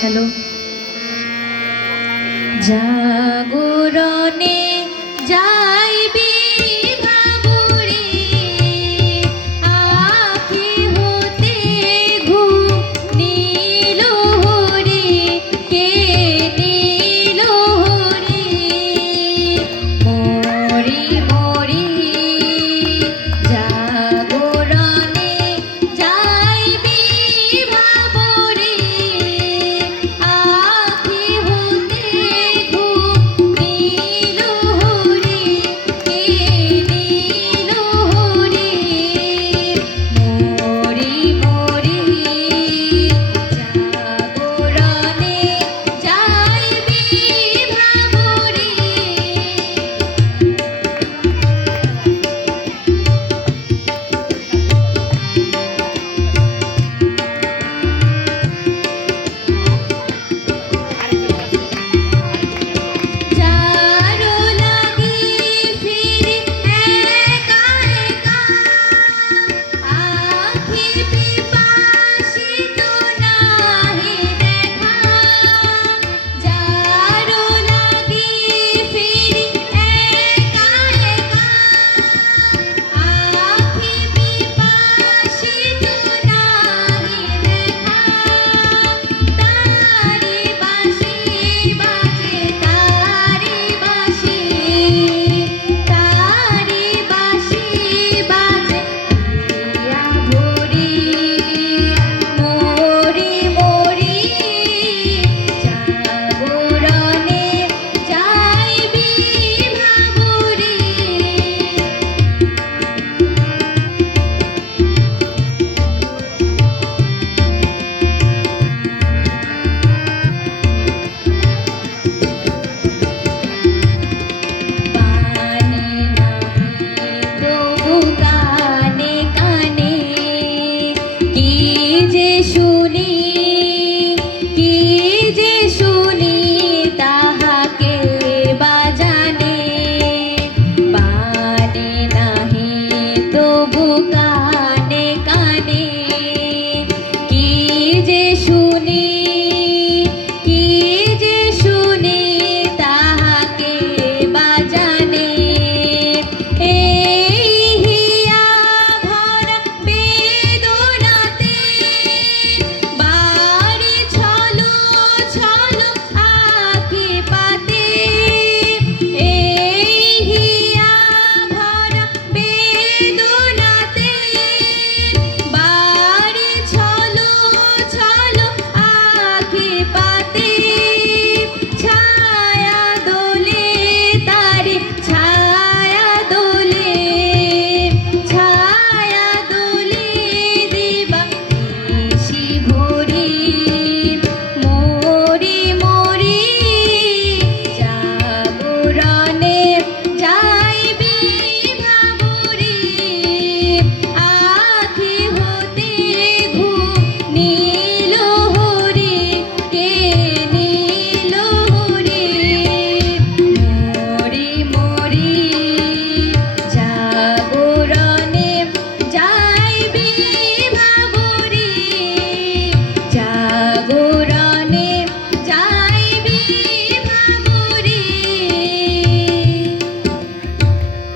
Hello. জাগরণে पाते